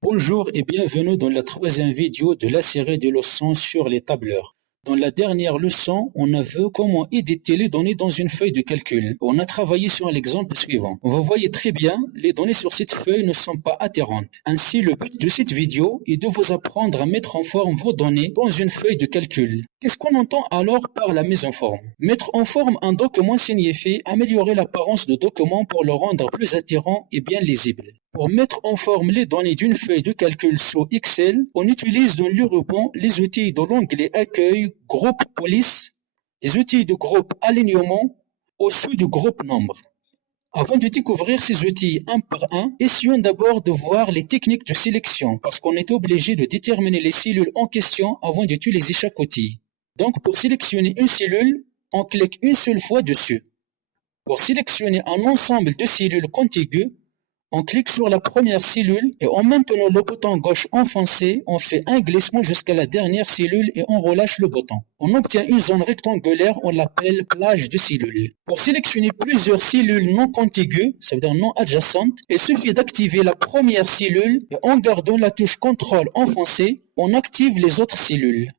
Bonjour et bienvenue dans la troisième vidéo de la série de leçons sur les tableurs. Dans la dernière leçon, on a vu comment éditer les données dans une feuille de calcul. On a travaillé sur l'exemple suivant. Vous voyez très bien, les données sur cette feuille ne sont pas adhérentes. Ainsi, le but de cette vidéo est de vous apprendre à mettre en forme vos données dans une feuille de calcul. Qu'est-ce qu'on entend alors par la mise en forme? Mettre en forme un document signifie améliorer l'apparence du document pour le rendre plus attirant et bien lisible. Pour mettre en forme les données d'une feuille de calcul sous Excel, on utilise dans le ruban les outils de l'onglet Accueil, Groupe Police, les outils de groupe Alignement ou ceux du groupe Nombre. Avant de découvrir ces outils un par un, essayons d'abord de voir les techniques de sélection parce qu'on est obligé de déterminer les cellules en question avant d'utiliser chaque outil. Donc pour sélectionner une cellule, on clique une seule fois dessus. Pour sélectionner un ensemble de cellules contiguës, on clique sur la première cellule et en maintenant le bouton gauche enfoncé, on fait un glissement jusqu'à la dernière cellule et on relâche le bouton. On obtient une zone rectangulaire, on l'appelle plage de cellules. Pour sélectionner plusieurs cellules non contiguës, ça veut dire non adjacentes, il suffit d'activer la première cellule et en gardant la touche contrôle enfoncée, on active les autres cellules.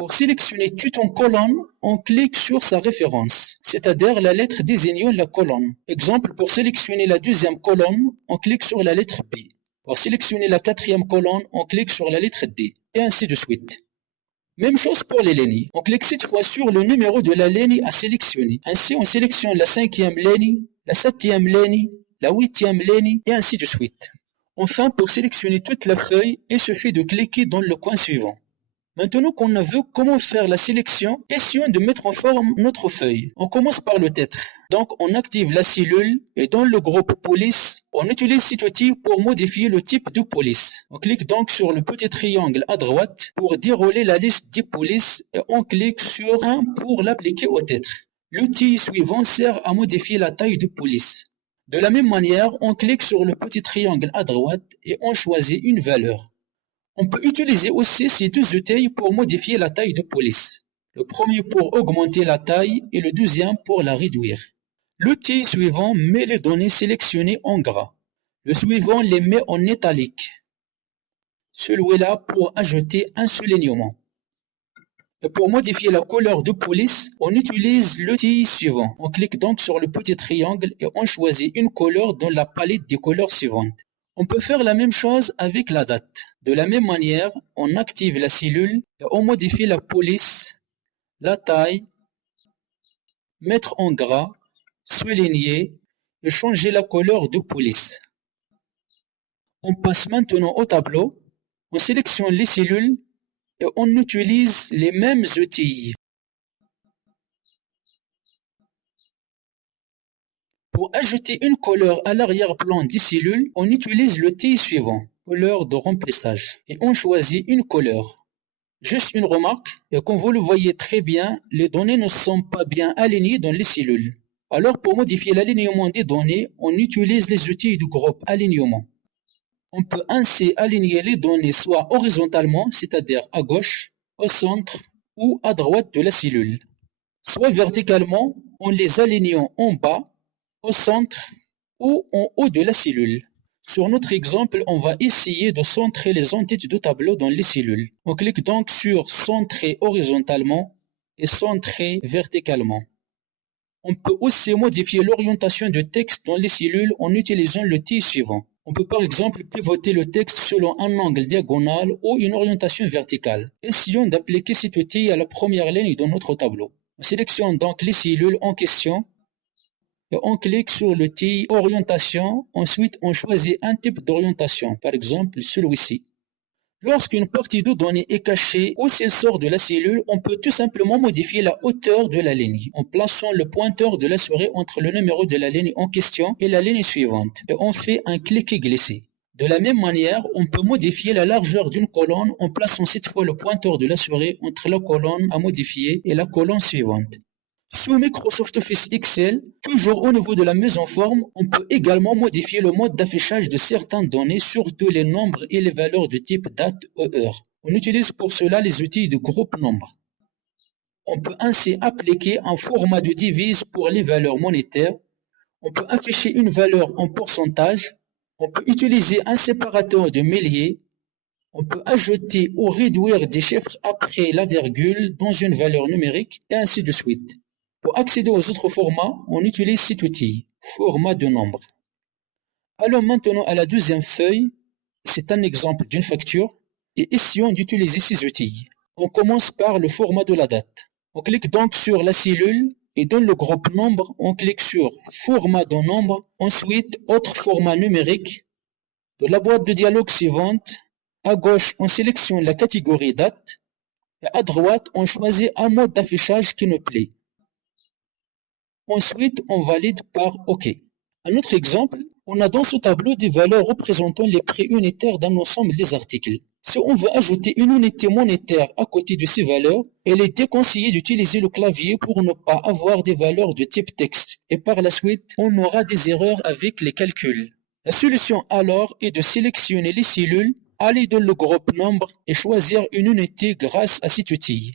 Pour sélectionner toute une colonne, on clique sur sa référence, c'est-à-dire la lettre désignant la colonne. Exemple, pour sélectionner la deuxième colonne, on clique sur la lettre B. Pour sélectionner la quatrième colonne, on clique sur la lettre D, et ainsi de suite. Même chose pour les lignes. On clique cette fois sur le numéro de la ligne à sélectionner. Ainsi, on sélectionne la cinquième ligne, la septième ligne, la huitième ligne, et ainsi de suite. Enfin, pour sélectionner toute la feuille, il suffit de cliquer dans le coin suivant. Maintenant qu'on a vu comment faire la sélection, essayons de mettre en forme notre feuille. On commence par le titre. Donc, on active la cellule et dans le groupe police, on utilise cet outil pour modifier le type de police. On clique donc sur le petit triangle à droite pour dérouler la liste des polices et on clique sur 1 pour l'appliquer au titre. L'outil suivant sert à modifier la taille de police. De la même manière, on clique sur le petit triangle à droite et on choisit une valeur. On peut utiliser aussi ces deux outils pour modifier la taille de police. Le premier pour augmenter la taille et le deuxième pour la réduire. L'outil suivant met les données sélectionnées en gras. Le suivant les met en italique. Celui-là pour ajouter un soulignement. Et pour modifier la couleur de police, on utilise l'outil suivant. On clique donc sur le petit triangle et on choisit une couleur dans la palette des couleurs suivantes. On peut faire la même chose avec la date. De la même manière, on active la cellule et on modifie la police, la taille, mettre en gras, souligner et changer la couleur de police. On passe maintenant au tableau, on sélectionne les cellules et on utilise les mêmes outils. Pour ajouter une couleur à l'arrière-plan des cellules, on utilise l'outil suivant, couleur de remplissage, et on choisit une couleur. Juste une remarque, et comme vous le voyez très bien, les données ne sont pas bien alignées dans les cellules. Alors pour modifier l'alignement des données, on utilise les outils du groupe alignement. On peut ainsi aligner les données soit horizontalement, c'est-à-dire à gauche, au centre ou à droite de la cellule, soit verticalement en les alignant en bas, au centre ou en haut de la cellule. Sur notre exemple, on va essayer de centrer les entités du tableau dans les cellules. On clique donc sur centrer horizontalement et centrer verticalement. On peut aussi modifier l'orientation du texte dans les cellules en utilisant l'outil suivant. On peut par exemple pivoter le texte selon un angle diagonal ou une orientation verticale. Essayons d'appliquer cet outil à la première ligne de notre tableau. On sélectionne donc les cellules en question et on clique sur l'outil orientation. Ensuite, on choisit un type d'orientation, par exemple celui-ci. Lorsqu'une partie de données est cachée ou s'il sort de la cellule, on peut tout simplement modifier la hauteur de la ligne en plaçant le pointeur de la souris entre le numéro de la ligne en question et la ligne suivante et on fait un cliquer-glisser. De la même manière, on peut modifier la largeur d'une colonne en plaçant cette fois le pointeur de la souris entre la colonne à modifier et la colonne suivante. Sous Microsoft Office Excel, toujours au niveau de la mise en forme, on peut également modifier le mode d'affichage de certaines données, surtout les nombres et les valeurs de type date ou heure. On utilise pour cela les outils de groupe nombre. On peut ainsi appliquer un format de divise pour les valeurs monétaires. On peut afficher une valeur en pourcentage. On peut utiliser un séparateur de milliers. On peut ajouter ou réduire des chiffres après la virgule dans une valeur numérique et ainsi de suite. Pour accéder aux autres formats, on utilise cet outil, format de nombre. Allons maintenant à la deuxième feuille. C'est un exemple d'une facture et essayons d'utiliser ces outils. On commence par le format de la date. On clique donc sur la cellule et dans le groupe nombre, on clique sur format de nombre, ensuite autre format numérique. De la boîte de dialogue suivante, à gauche, on sélectionne la catégorie date et à droite, on choisit un mode d'affichage qui nous plaît. Ensuite, on valide par OK. Un autre exemple, on a dans ce tableau des valeurs représentant les prix unitaires d'un ensemble des articles. Si on veut ajouter une unité monétaire à côté de ces valeurs, il est déconseillé d'utiliser le clavier pour ne pas avoir des valeurs de type texte. Et par la suite, on aura des erreurs avec les calculs. La solution alors est de sélectionner les cellules, aller dans le groupe nombre et choisir une unité grâce à cet outil.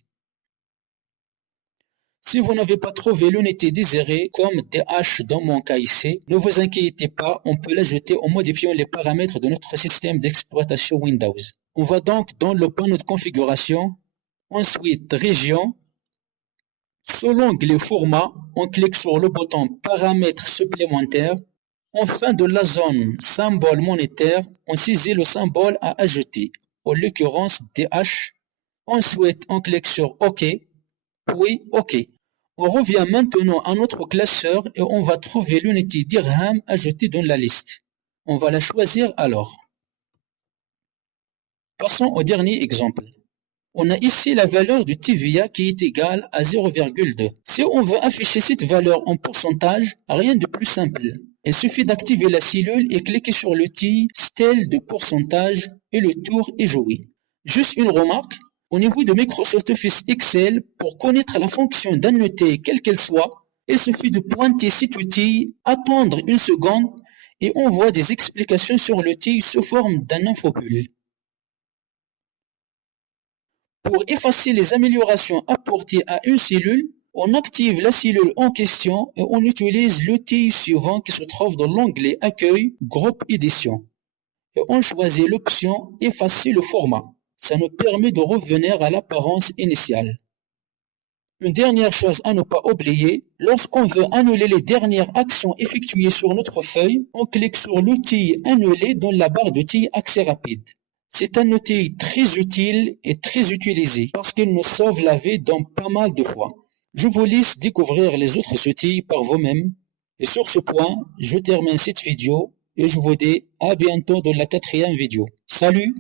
Si vous n'avez pas trouvé l'unité désirée, comme DH dans mon cas ici, ne vous inquiétez pas, on peut l'ajouter en modifiant les paramètres de notre système d'exploitation Windows. On va donc dans le panneau de configuration, ensuite Région. Sous l'onglet Format, on clique sur le bouton Paramètres supplémentaires. En fin de la zone Symbole monétaire, on saisit le symbole à ajouter, en l'occurrence DH. Ensuite, on clique sur OK, puis OK. On revient maintenant à notre classeur et on va trouver l'unité dirham ajoutée dans la liste. On va la choisir alors. Passons au dernier exemple. On a ici la valeur du TVA qui est égale à 0,2. Si on veut afficher cette valeur en pourcentage, rien de plus simple. Il suffit d'activer la cellule et cliquer sur l'outil stèle de pourcentage et le tour est joué. Juste une remarque, au niveau de Microsoft Office Excel, pour connaître la fonction d'annoter quelle qu'elle soit, il suffit de pointer cet outil, attendre une seconde et on voit des explications sur l'outil sous forme d'un infobulle. Pour effacer les améliorations apportées à une cellule, on active la cellule en question et on utilise l'outil suivant qui se trouve dans l'onglet Accueil, Groupe Édition. Et on choisit l'option Effacer le format. Ça nous permet de revenir à l'apparence initiale. Une dernière chose à ne pas oublier, lorsqu'on veut annuler les dernières actions effectuées sur notre feuille, on clique sur l'outil Annuler dans la barre d'outils Accès rapide. C'est un outil très utile et très utilisé parce qu'il nous sauve la vie dans pas mal de fois. Je vous laisse découvrir les autres outils par vous-même. Et sur ce point, je termine cette vidéo et je vous dis à bientôt dans la 4e vidéo. Salut!